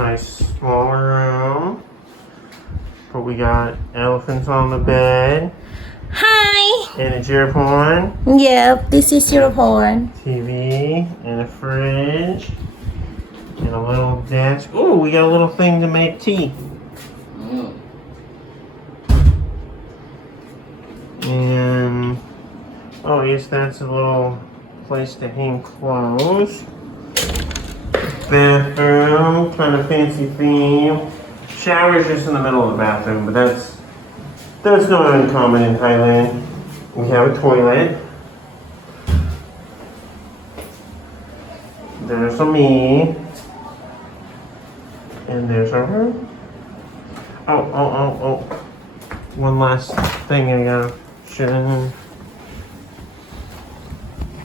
nice small room. But we got elephants on the bed. Hi. And a Jirapon. Yep, this is Jirapon. TV and a fridge. And a little desk. Oh, we got a little thing to make tea. And oh yes, that's a little place to hang clothes. Bathroom, kind of fancy theme. Shower's just in the middle of the bathroom, but that's not uncommon in Thailand. We have a toilet. There's a me. And there's our room. Oh. One last thing I gotta show.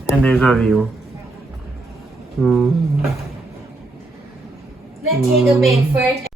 And there's our view. Let's take a bed first.